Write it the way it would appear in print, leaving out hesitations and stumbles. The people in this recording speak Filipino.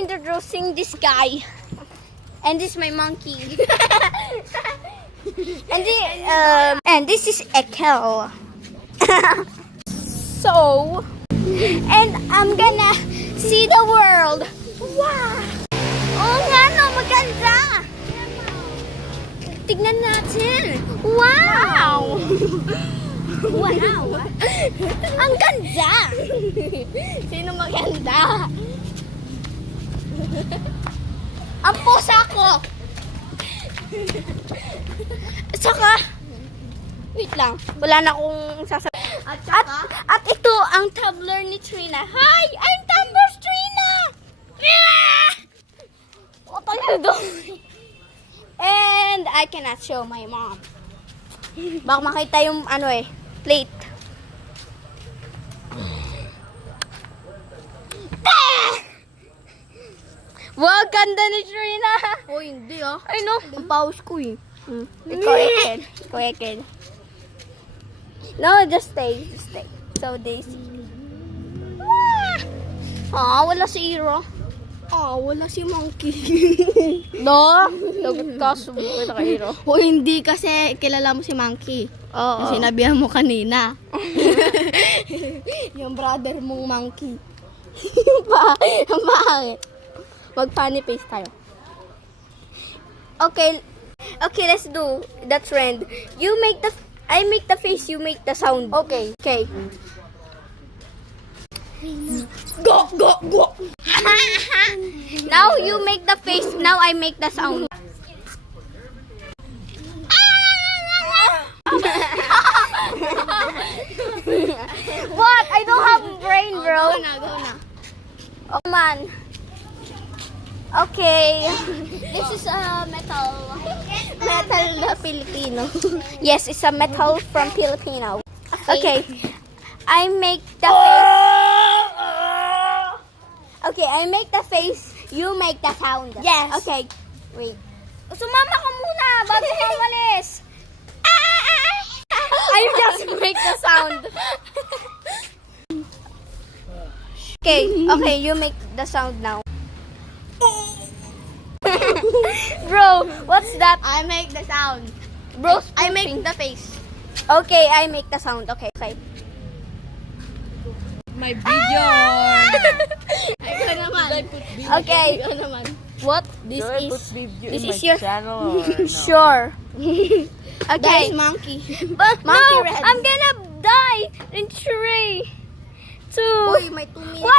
introducing this guy. And this is my monkey. And this is Ekel. So, and I'm gonna see the world. Wow! Oo nga no, maganda. Tignan natin. Wow! Wow! Ang ganda! Sino maganda? Ang pusa ko! Saka, wait lang, wala na akong sasabihin. At ito ang Tumblr ni Trina. Hi! I'm Tumblr Trina! What are you doing? And I cannot show my mom. Baka makita yung plate. Wow, ganda ni Trina! Oh, hindi ah. I know. Ang paus ko eh. Ikaw Ekel. No, just stay. So, Daisy. Wala si Iro. Wala si Monkey. No? Lagot ka, subukan ka Iro. O hindi kasi kilala mo si Monkey. Oo. Kasi sinabihan mo kanina. Yung brother mong Monkey. Bakit? Mag-funny face tayo. Okay, let's do the trend. I make the face, you make the sound. Okay. Go! Now you make the face, now I make the sound. What? I don't have a brain, bro. Go na. Oh man. Okay. This is a metal na Filipino. Yes, it's a metal from Filipino. Okay. I make the face. Okay, I make the face, you make the sound. Yes. Okay. Wait. Sumama ka muna bago ka umalis. I just make the sound. Okay, you make the sound now. Bro, what's that? I make the sound. Bro, I make the face. Okay, I make the sound. Okay. My video. Ikaw naman. Okay. Ikaw naman. What? This is your channel. Sure. That Okay. is Monkey. But no, Monkey red. I'm gonna die in 3, 2, Uy, may 2 minutes. 1.